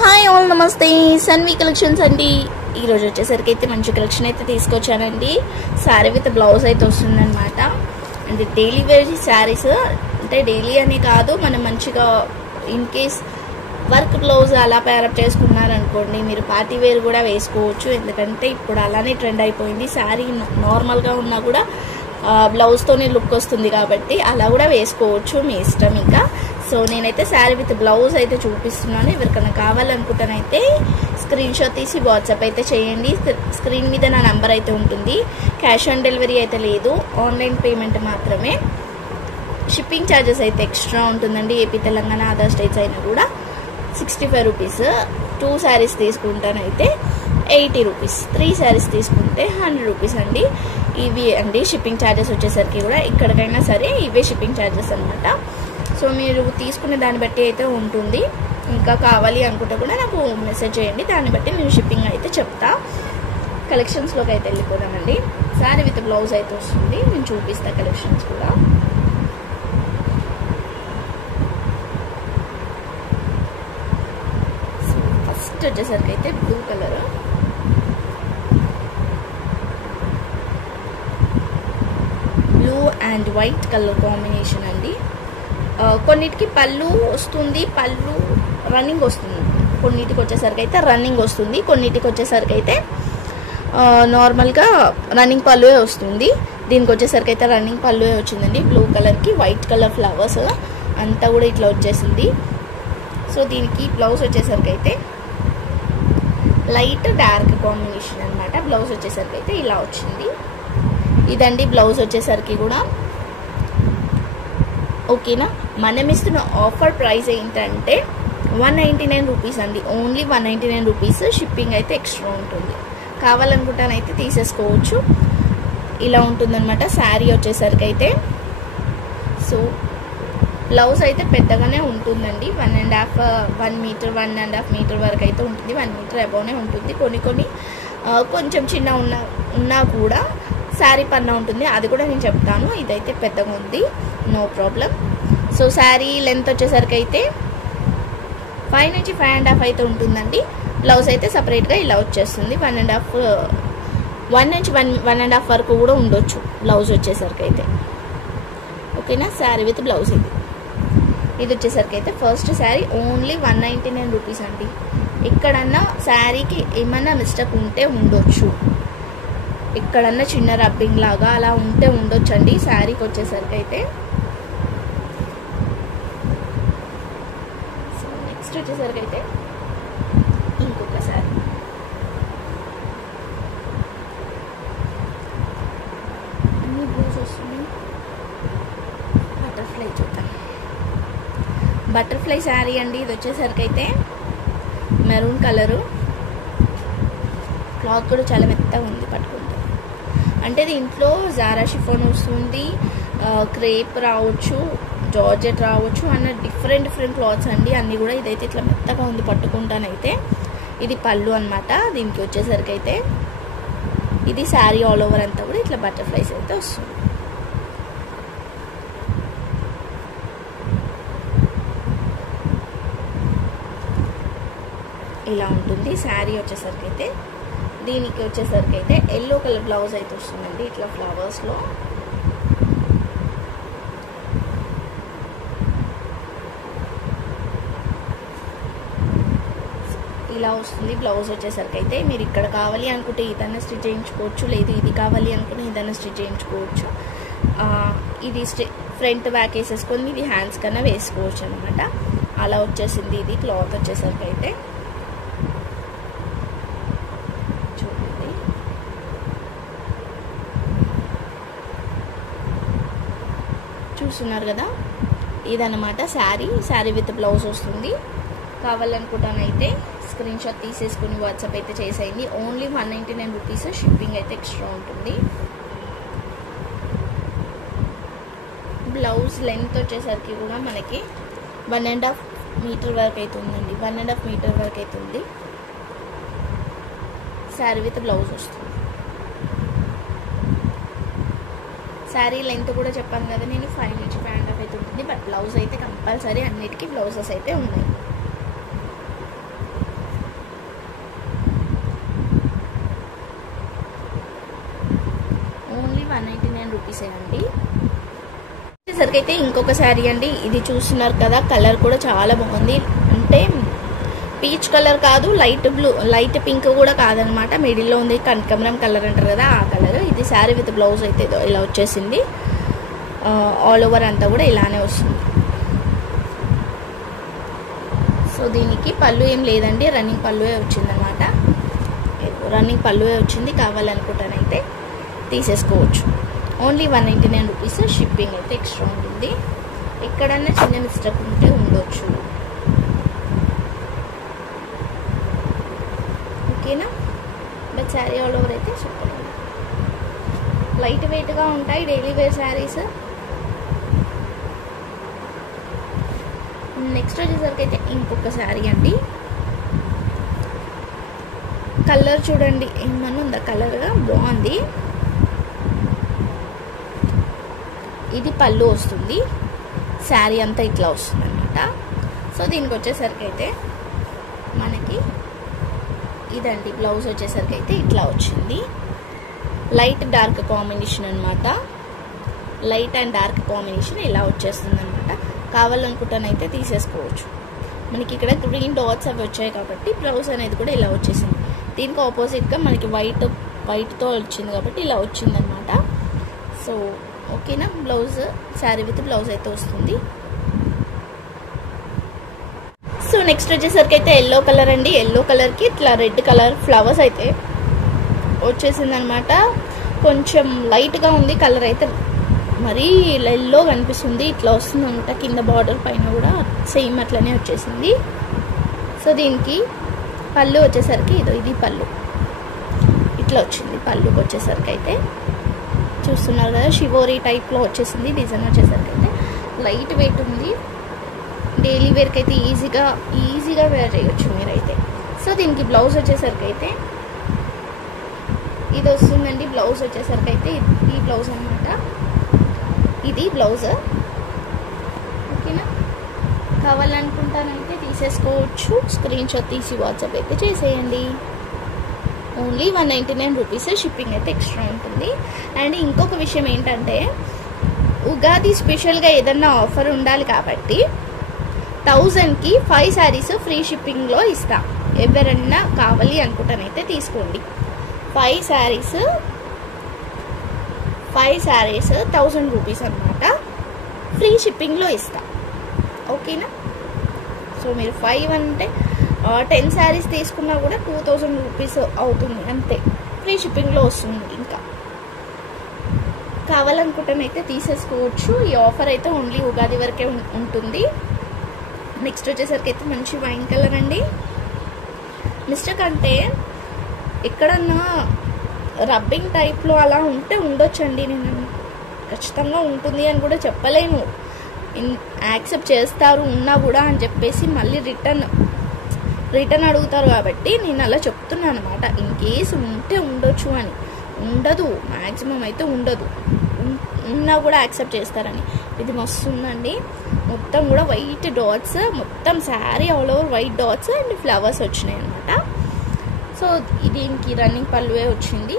Hi all, నమస్తే. Sanvi collections అండి. ఈరోజు వచ్చేసరికి అయితే మంచి కలెక్షన్ అయితే తీసుకొచ్చానండి. శారీ విత్ బ్లౌజ్ అయితే వస్తుందన్నమాట. అంటే డైలీ వేర్ శారీస్, అంటే డైలీ అని కాదు, మనం మంచిగా ఇన్ కేస్ వర్క్ బ్లౌజ్ అలా పేరప్ చేసుకున్నారనుకోండి, మీరు పార్టీ వేర్ కూడా వేసుకోవచ్చు. ఎందుకంటే ఇప్పుడు అలానే ట్రెండ్ అయిపోయింది. శారీ నార్మల్గా ఉన్నా కూడా బ్లౌజ్తోనే లుక్ వస్తుంది కాబట్టి అలా కూడా వేసుకోవచ్చు, మీ ఇష్టం. ఇంకా సో నేనైతే శారీ విత్ బ్లౌజ్ అయితే చూపిస్తున్నాను. ఎవరికైనా కావాలనుకుంటానైతే స్క్రీన్ షాట్ తీసి వాట్సాప్ అయితే చేయండి. స్క్రీన్ మీద నా నంబర్ అయితే ఉంటుంది. క్యాష్ ఆన్ డెలివరీ అయితే లేదు, ఆన్లైన్ పేమెంట్ మాత్రమే. షిప్పింగ్ ఛార్జెస్ అయితే ఎక్స్ట్రా ఉంటుందండి. ఏపీ, తెలంగాణ, అదర్ స్టేట్స్ అయినా కూడా 65 రూపీస్. 2 శారీస్ తీసుకుంటానైతే 80 రూపీస్. 3 శారీస్ తీసుకుంటే 100 రూపీస్ అండి. ఇవి అండి షిప్పింగ్ ఛార్జెస్ వచ్చేసరికి కూడా ఎక్కడికైనా సరే ఇవే షిప్పింగ్ ఛార్జెస్ అనమాట. సో మీరు తీసుకునే దాన్ని బట్టి అయితే ఉంటుంది. ఇంకా కావాలి అనుకుంటే కూడా నాకు మెసేజ్ చేయండి, దాన్ని బట్టి నేను షిప్పింగ్ అయితే చెప్తా. కలెక్షన్స్లోకి అయితే వెళ్ళిపోదామండి. శారీ విత్ బ్లౌజ్ అయితే వస్తుంది, నేను చూపిస్తా కలెక్షన్స్ కూడా. సో ఫస్ట్ వచ్చేసరికి అయితే blue colour, blue and white colour combination అండి. కొన్నిటికి పళ్ళు వస్తుంది, పళ్ళు రన్నింగ్ వస్తుంది. కొన్నిటికి వచ్చేసరికి అయితే రన్నింగ్ వస్తుంది, కొన్నిటికి వచ్చేసరికి అయితే నార్మల్గా రన్నింగ్ పళ్ళువే వస్తుంది. దీనికి వచ్చేసరికి అయితే రన్నింగ్ పళ్ళువే వచ్చిందండి. బ్లూ కలర్కి వైట్ కలర్ ఫ్లవర్స్ అంతా కూడా ఇట్లా వచ్చేసింది. సో దీనికి బ్లౌజ్ వచ్చేసరికి అయితే లైట్ డార్క్ కాంబినేషన్ అనమాట. బ్లౌజ్ వచ్చేసరికి అయితే ఇలా వచ్చింది. ఇదండి బ్లౌజ్ వచ్చేసరికి కూడా. ఓకేనా, మనం ఇస్తున్న ఆఫర్ ప్రైస్ ఏంటంటే 199 రూపీస్ అండి. Only 199 rupees. షిప్పింగ్ అయితే ఎక్స్ట్రా ఉంటుంది. కావాలనుకుంటానైతే తీసేసుకోవచ్చు. ఇలా ఉంటుందన్నమాట శారీ వచ్చేసరికి అయితే. సో బ్లౌజ్ అయితే పెద్దగానే ఉంటుందండి. 1 మీటర్ 1.5 మీటర్ వరకు అయితే ఉంటుంది. 1 మీటర్ అబౌవ్నే ఉంటుంది. కొన్ని కొంచెం చిన్న ఉన్నా కూడా శారీ పన్నా ఉంటుంది, అది కూడా నేను చెప్తాను. ఇదైతే పెద్దగా ఉంది, no problem. So sari length వచ్చేసరికి అయితే 5 నుంచి 5.5 అయితే ఉంటుందండి. బ్లౌజ్ అయితే సపరేట్గా ఇలా వచ్చేస్తుంది. 1 నుంచి 1.5 వరకు కూడా ఉండొచ్చు బ్లౌజ్ వచ్చేసరికి అయితే. ఓకేనా, శారీ విత్ బ్లౌజ్ ఇది వచ్చేసరికి అయితే ఫస్ట్ శారీ ఓన్లీ 199 రూపీస్ అండి. ఎక్కడన్నా శారీకి ఏమన్నా మిస్టేక్ ఉంటే ఉండొచ్చు, ఎక్కడన్నా చిన్న రబ్బింగ్ లాగా అలా ఉంటే ఉండొచ్చు అండి శారీకి వచ్చేసరికి అయితే. సో నెక్స్ట్ వచ్చేసరికి అయితే ఇంకొక శారీ. అన్ని బ్లూస్ వస్తుంది. బటర్ఫ్లై చూద్దాం. బటర్ఫ్లై శారీ అండి. ఇది వచ్చేసరికి అయితే మెరూన్ కలరు. క్లాత్ కూడా చాలా మెత్తగా ఉంది పట్టుకుంటే. అంటే దీంట్లో జారా షిఫాన్ వస్తుంది, క్రేప్ రావచ్చు, జార్జెట్ రావచ్చు అన్న డిఫరెంట్ క్లాత్స్ అండి అన్నీ కూడా. ఇదైతే ఇట్లా మెత్తగా ఉంది పట్టుకుంటానైతే. ఇది పళ్ళు అనమాట. దీనికి వచ్చేసరికి అయితే ఇది శారీ ఆల్ ఓవర్ అంతా కూడా ఇట్లా బటర్ఫ్లైస్ అయితే వస్తుంది. ఇలా ఉంటుంది శారీ వచ్చేసరికి అయితే. దీనికి వచ్చేసరికి అయితే ఎల్లో కలర్ బ్లౌజ్ అయితే వస్తుందండి, ఇట్లా ఫ్లవర్స్లో. ఇలా వస్తుంది బ్లౌజ్ వచ్చేసరికి అయితే. మీరు ఇక్కడ కావాలి అనుకుంటే ఇదన్నా స్టిచ్ చేయించుకోవచ్చు, లేదు ఇది కావాలి అనుకుంటే ఇదన్నా స్టిచ్ చేయించుకోవచ్చు. ఇది ఫ్రంట్ బ్యాక్ వేసేసుకొని ఇది హ్యాండ్స్ కన్నా వేసుకోవచ్చు అనమాట. అలా వచ్చేసింది ఇది క్లాత్ వచ్చేసరికి అయితే. చూస్తున్నారు కదా, ఇదన్నమాట శారీ విత్ బ్లౌజ్ వస్తుంది. కావాలనుకుంటానైతే స్క్రీన్ షాట్ తీసేసుకుని వాట్సాప్ అయితే చేసేయండి. Only 199 rupees. షిప్పింగ్ అయితే ఎక్స్ట్రా ఉంటుంది. బ్లౌజ్ లెంత్ వచ్చేసరికి కూడా మనకి 1.5 మీటర్ వరకు అయితే ఉందండి. 1.5 మీటర్ వరకు అయితే ఉంది. శారీ విత్ బ్లౌజ్ వస్తుంది. శారీ లెంత్ కూడా చెప్పాను కదా నేను, 5 నుంచి 5.5 అయితే ఉంటుంది. బట్ బ్లౌజ్ అయితే కంపల్సరీ అన్నిటికీ బ్లౌజెస్ అయితే ఉన్నాయి. వచ్చేసేయండి. వచ్చేసరికి అయితే ఇంకొక శారీ అండి. ఇది చూస్తున్నారు కదా, కలర్ కూడా చాలా బాగుంది. అంటే పీచ్ కలర్ కాదు, లైట్ బ్లూ, లైట్ పింక్ కూడా కాదనమాట, మిడిల్లో ఉంది. కనకాంబరం కలర్ అంటారు కదా, ఆ కలర్. ఇది శారీ విత్ బ్లౌజ్ అయితే ఇలా వచ్చేసింది. ఆల్ ఓవర్ అంతా కూడా ఇలానే వస్తుంది. సో దీనికి పళ్ళు ఏం లేదండి, రన్నింగ్ పళ్ళువే వచ్చిందనమాట. రన్నింగ్ పళ్ళువే వచ్చింది. కావాలనుకుంటానైతే తీసేసుకోవచ్చు. Only 199 rupees. షిప్పింగ్ అయితే ఎక్స్ట్రా ఉంటుంది. ఎక్కడన్నా చిన్న మిస్టేక్ ఉంటే ఉండొచ్చు. ఓకేనా? బట్ శారీ ఆల్ ఓవర్ అయితే సూపర్. లైట్ వెయిట్గా ఉంటాయి డైలీ వేర్ శారీస్. నెక్స్ట్ వచ్చేసరికి అయితే ఇంకొక శారీ అండి. కలర్ చూడండి, ఏమన్నా ఉందా, కలర్గా బాగుంది. ఇది పళ్ళు వస్తుంది, శారీ అంతా ఇట్లా వస్తుంది అనమాట. సో దీనికి వచ్చేసరికి అయితే మనకి ఇదండి బ్లౌజ్ వచ్చేసరికి అయితే ఇట్లా వచ్చింది. లైట్ డార్క్ కాంబినేషన్ అనమాట. లైట్ అండ్ డార్క్ కాంబినేషన్ ఇలా వచ్చేస్తుంది అనమాట. కావాలనుకుంటానైతే తీసేసుకోవచ్చు. మనకి ఇక్కడ గ్రీన్ డాట్స్ అవి వచ్చాయి కాబట్టి బ్లౌజ్ అనేది కూడా ఇలా వచ్చేసింది. దీనికి ఆపోజిట్గా మనకి వైట్తో వచ్చింది కాబట్టి ఇలా వచ్చిందనమాట. సో ఓకేనా? బ్లౌజ్ శారీ విత్ బ్లౌజ్ అయితే వస్తుంది. సో నెక్స్ట్ వచ్చేసరికి అయితే ఎల్లో కలర్ అండి. ఎల్లో కలర్కి ఇట్లా రెడ్ కలర్ ఫ్లవర్స్ అయితే వచ్చేసింది అనమాట. కొంచెం లైట్గా ఉంది కలర్ అయితే, మరీ ఎల్లో కనిపిస్తుంది. ఇట్లా వస్తుంది అనమాట. కింద బార్డర్ పైన కూడా సేమ్ అట్లనే వచ్చేసింది. సో దీనికి పళ్ళు వచ్చేసరికి ఇది పళ్ళు ఇట్లా వచ్చింది. పళ్ళుకి వచ్చేసరికి అయితే చూస్తున్నారు కదా, షివోరీ టైప్లో వచ్చేసింది. డిజైన్ వచ్చేసరికి అయితే లైట్ వెయిట్ ఉంది. డైలీ వేర్కి అయితే ఈజీగా వేర్ చేయొచ్చు మీరైతే. సో దీనికి బ్లౌజ్ వచ్చేసరికి అయితే ఇది వస్తుందండి. బ్లౌజ్ వచ్చేసరికి అయితే ఈ బ్లౌజ్ అనమాట. ఇది బ్లౌజ్. ఓకేనా? కావాలనుకుంటానైతే తీసేసుకోవచ్చు. స్క్రీన్ షాట్ తీసి వాట్సాప్ అయితే చేసేయండి. Only 199 rupees. షిప్పింగ్ అయితే ఎక్స్ట్రా ఉంటుంది. అండ్ ఇంకొక విషయం ఏంటంటే, ఉగాది స్పెషల్గా ఏదన్నా ఆఫర్ ఉండాలి కాబట్టి 1000కి 5 శారీస్ ఫ్రీ షిప్పింగ్లో ఇస్తా. ఎవరన్నా కావాలి అనుకుంటానైతే తీసుకోండి. 5 శారీస్ 1000 రూపీస్ అనమాట. ఫ్రీ షిప్పింగ్లో ఇస్తా. ఓకేనా? సో మీరు 5 అంటే 10 శారీస్ తీసుకున్నా కూడా 2000 రూపీస్ అవుతుంది అంతే. ఫ్రీ షిప్పింగ్లో వస్తుంది. ఇంకా కావాలనుకుంటానైతే తీసేసుకోవచ్చు. ఈ ఆఫర్ అయితే ఓన్లీ ఉగాది వరకే ఉంటుంది. నెక్స్ట్ వచ్చేసరికి అయితే మంచి వైన్ కలర్ అండి. మిస్టేక్ అంటే ఎక్కడన్నా రబ్బింగ్ టైప్లో అలా ఉంటే ఉండొచ్చండి. నేను ఖచ్చితంగా ఉంటుంది అని కూడా చెప్పలేము. యాక్సెప్ట్ చేస్తారు ఉన్నా కూడా అని చెప్పేసి మళ్ళీ రిటర్న్ అడుగుతారు కాబట్టి నేను అలా చెప్తున్నాను అనమాట. ఇన్ కేసు ఉంటే ఉండొచ్చు అని. ఉండదు, మ్యాక్సిమం అయితే ఉండదు. ఉన్నా కూడా యాక్సెప్ట్ చేస్తారని. ఇది మస్తు ఉందండి. మొత్తం కూడా వైట్ డాట్స్, మొత్తం sari all over white dots and flowers వచ్చినాయి అనమాట. సో దీనికి రన్నింగ్ పళ్ళువే వచ్చింది.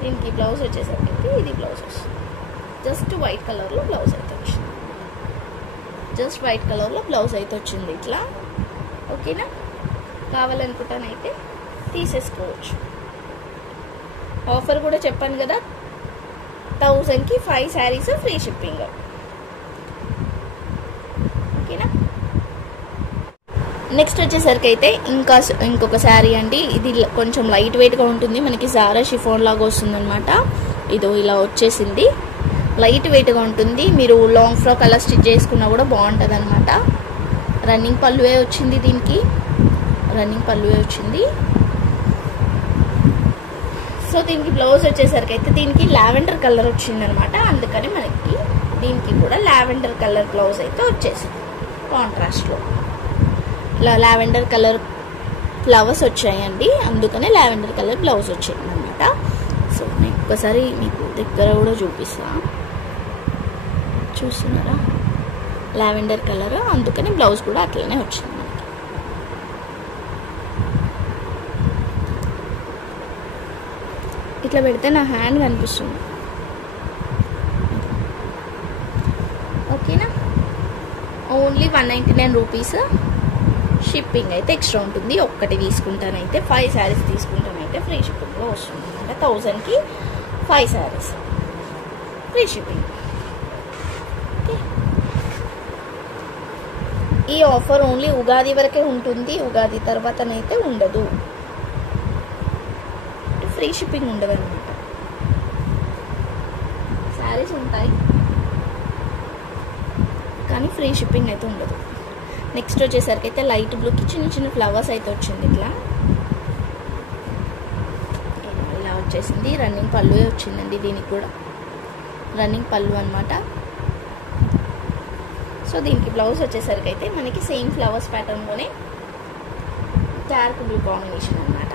దీనికి బ్లౌజ్ వచ్చేసరికి ఇది బ్లౌజ్ వస్తుంది. జస్ట్ వైట్ కలర్లో బ్లౌజ్ అయితే వచ్చింది. ఇట్లా. ఓకేనా? కావాలనుకుంటానైతే తీసేసుకోవచ్చు. ఆఫర్ కూడా చెప్పాను కదా, 1000కి 5 శారీస్ ఫ్రీ షిప్పింగ్. ఓకేనా? నెక్స్ట్ వచ్చేసరికి అయితే ఇంకొక శారీ అండి. ఇది కొంచెం లైట్ వెయిట్గా ఉంటుంది. మనకి జారా షిఫాన్ లాగా వస్తుంది అనమాట. ఇదో ఇలా వచ్చేసింది. లైట్ వెయిట్గా ఉంటుంది. మీరు లాంగ్ ఫ్రాక్ అలా స్టిచ్ చేసుకున్నా కూడా బాగుంటుంది అనమాట. రన్నింగ్ పళ్ళువే వచ్చింది. దీనికి రన్నింగ్ పళ్ళువే వచ్చింది. సో దీనికి బ్లౌజ్ వచ్చేసరికి అయితే దీనికి లావెండర్ కలర్ వచ్చింది అనమాట. అందుకని మనకి దీనికి కూడా లావెండర్ కలర్ బ్లౌజ్ అయితే వచ్చేసింది. కాంట్రాస్ట్లో ఇలా లావెండర్ కలర్ ఫ్లవర్స్ వచ్చాయండి. అందుకనే లావెండర్ కలర్ బ్లౌజ్ వచ్చింది అనమాట. సో నేను ఒకసారి మీకు దగ్గర కూడా చూపిస్తా. చూస్తున్నారా? లావెండర్ కలర్, అందుకని బ్లౌజ్ కూడా అట్లనే వచ్చింది. ఇట్లా పెడితే నా హ్యాండ్ కనిపిస్తుంది. ఓకేనా, ఓన్లీ 199 రూపీస్. షిప్పింగ్ అయితే ఎక్స్ట్రా ఉంటుంది. ఒక్కటి తీసుకుంటానైతే 5 శారీస్ తీసుకుంటానైతే ఫ్రీ షిప్పింగ్లో వస్తుంది అనమాట. 1000కి 5 శారీస్ ఫ్రీ షిప్పింగ్. ఓకే, ఈ ఆఫర్ ఓన్లీ ఉగాది వరకే ఉంటుంది. ఉగాది తర్వాతనైతే ఉండదు, ఫ్రీ షిప్పింగ్ ఉండదు అనమాట. శారీస్ ఉంటాయి కానీ ఫ్రీ షిప్పింగ్ అయితే ఉండదు. నెక్స్ట్ వచ్చేసరికి అయితే లైట్ బ్లూకి చిన్న చిన్న ఫ్లవర్స్ అయితే వచ్చింది. ఇలా వచ్చేసింది. రన్నింగ్ పళ్ళు వచ్చిందండి, దీనికి కూడా రన్నింగ్ పళ్ళు అనమాట. సో దీనికి బ్లౌజ్ వచ్చేసరికి అయితే మనకి సేమ్ ఫ్లవర్స్ ప్యాటర్న్లోనే డార్క్ బ్లూ కాంబినేషన్ అనమాట.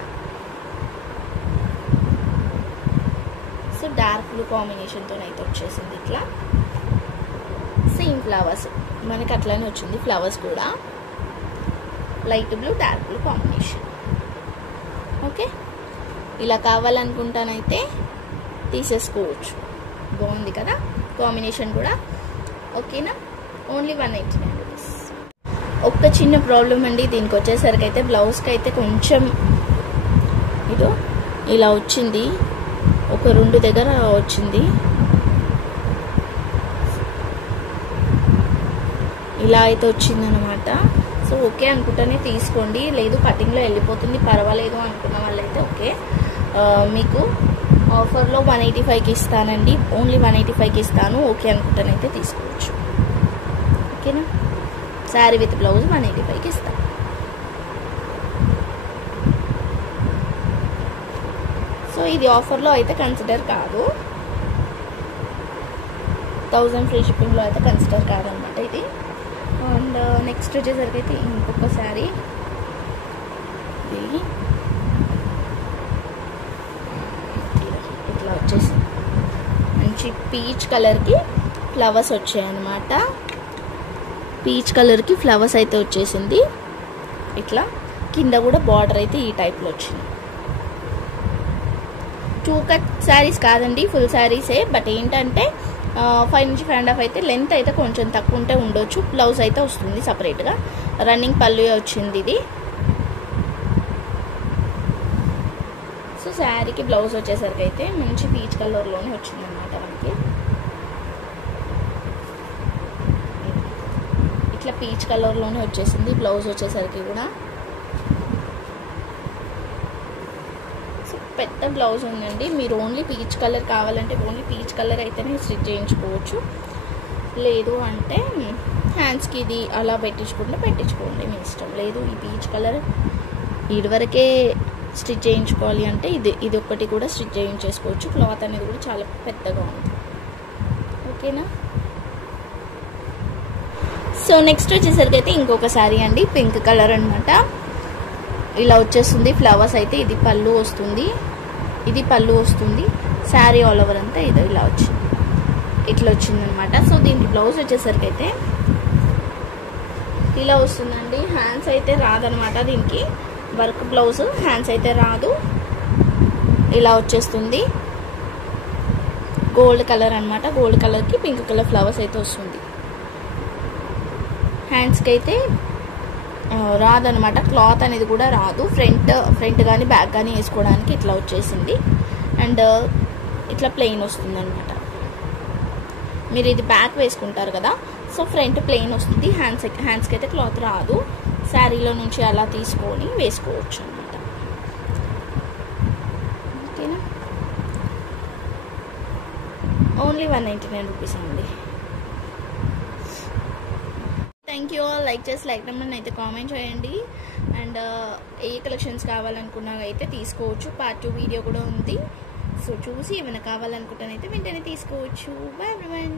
సో డార్క్ బ్లూ కాంబినేషన్తో అయితే వచ్చేసింది. ఇట్లా సేమ్ ఫ్లవర్స్ మనకి అట్లానే వచ్చింది. ఫ్లవర్స్ కూడా light blue dark blue combination. Okay, ఇలా కావాలనుకుంటానైతే తీసేసుకోవచ్చు. బాగుంది కదా కాంబినేషన్ కూడా. ఓకేనా, ఓన్లీ 199 రూపీస్. ఒక్క చిన్న ప్రాబ్లం అండి దీనికి వచ్చేసరికి అయితే బ్లౌజ్కి అయితే కొంచెం ఇదో ఇలా వచ్చింది, ఒక 2 దగ్గర వచ్చింది. ఇలా అయితే వచ్చిందనమాట. సో ఓకే అనుకుంటానే తీసుకోండి, లేదు కటింగ్లో వెళ్ళిపోతుంది పర్వాలేదు అనుకున్న వాళ్ళైతే ఓకే. మీకు ఆఫర్లో 185కి ఇస్తానండి, ఓన్లీ 185కి ఇస్తాను. ఓకే అనుకుంటానైతే తీసుకోవచ్చు. ఓకేనా, శారీ విత్ బ్లౌజ్ 185కి ఇస్తాను. సో ఇది ఆఫర్లో అయితే కన్సిడర్ కాదు, 1000 ఫ్రీ షిప్పింగ్లో అయితే కన్సిడర్ కాదనమాట ఇది. అండ్ నెక్స్ట్ వచ్చేసరికి అయితే ఇంకొక శారీ, ఇట్లా వచ్చేసి మంచి పీచ్ కలర్కి ఫ్లవర్స్ వచ్చాయన్నమాట. పీచ్ కలర్కి ఫ్లవర్స్ అయితే వచ్చేసింది. ఇట్లా కింద కూడా బార్డర్ అయితే ఈ టైప్లో వచ్చింది. 2 కట్ శారీస్ కాదండి, ఫుల్ శారీసే. బట్ ఏంటంటే 5 నుంచి 5.5 అయితే లెంత్ అయితే కొంచెం తక్కువ ఉంటే ఉండొచ్చు. బ్లౌజ్ అయితే వస్తుంది సపరేట్గా. రన్నింగ్ పళ్ళు వచ్చింది ఇది. సో శారీకి బ్లౌజ్ వచ్చేసరికి అయితే మంచి పీచ్ కలర్లోనే వచ్చింది అనమాట మనకి. ఇట్లా పీచ్ కలర్లోనే వచ్చేసింది బ్లౌజ్ వచ్చేసరికి కూడా. పెద్ద బ్లౌజ్ ఉందండి. మీరు ఓన్లీ పీచ్ కలర్ కావాలంటే ఓన్లీ పీచ్ కలర్ అయితేనే స్టిచ్ చేయించుకోవచ్చు, లేదు అంటే హ్యాండ్స్కి ఇది అలా పెట్టించుకోండి మీ ఇష్టం. లేదు ఈ పీచ్ కలర్ ఇదివరకే స్టిచ్ చేయించుకోవాలి అంటే ఇది ఒక్కటి కూడా స్టిచ్ చేయించేసుకోవచ్చు. క్లాత్ అనేది కూడా చాలా పెద్దగా ఉంది. ఓకేనా, సో నెక్స్ట్ వచ్చేసరికి అయితే ఇంకొక శారీ అండి, పింక్ కలర్ అనమాట. ఇలా వచ్చేస్తుంది ఫ్లవర్స్ అయితే. ఇది పళ్ళు వస్తుంది, ఇది పళ్ళు వస్తుంది. శారీ ఆల్ ఓవర్ అంతా ఇది ఇలా వచ్చింది, ఇట్లా వచ్చిందనమాట. సో దీనికి బ్లౌజ్ వచ్చేసరికి అయితే ఇలా వస్తుందండి. హ్యాండ్స్ అయితే రాదనమాట దీనికి, వర్క్ బ్లౌజ్, హ్యాండ్స్ అయితే రాదు. ఇలా వచ్చేస్తుంది. గోల్డ్ కలర్ అనమాట. గోల్డ్ కలర్కి పింక్ కలర్ ఫ్లవర్స్ అయితే వస్తుంది. హ్యాండ్స్కి అయితే రాదనమాట, క్లాత్ అనేది కూడా రాదు. ఫ్రంట్ కానీ బ్యాక్ కానీ వేసుకోవడానికి ఇట్లా వచ్చేసింది. అండ్ ఇట్లా ప్లెయిన్ వస్తుంది అనమాట. మీరు ఇది బ్యాక్ వేసుకుంటారు కదా, సో ఫ్రంట్ ప్లెయిన్ వస్తుంది. హ్యాండ్స్కి అయితే క్లాత్ రాదు. శారీలో నుంచి అలా తీసుకొని వేసుకోవచ్చు అనమాట. ఓకేనా, ఓన్లీ 199 రూపీస్ అండి. Thank you. లైక్ చేసి లైక్ నెంబర్ని అయితే కామెంట్ చేయండి. అండ్ ఏ కలెక్షన్స్ కావాలనుకున్నా అయితే తీసుకోవచ్చు. పార్ట్ 2 వీడియో కూడా ఉంది. సో చూసి ఏమైనా కావాలనుకుంటానైతే వెంటనే తీసుకోవచ్చు. Bye everyone.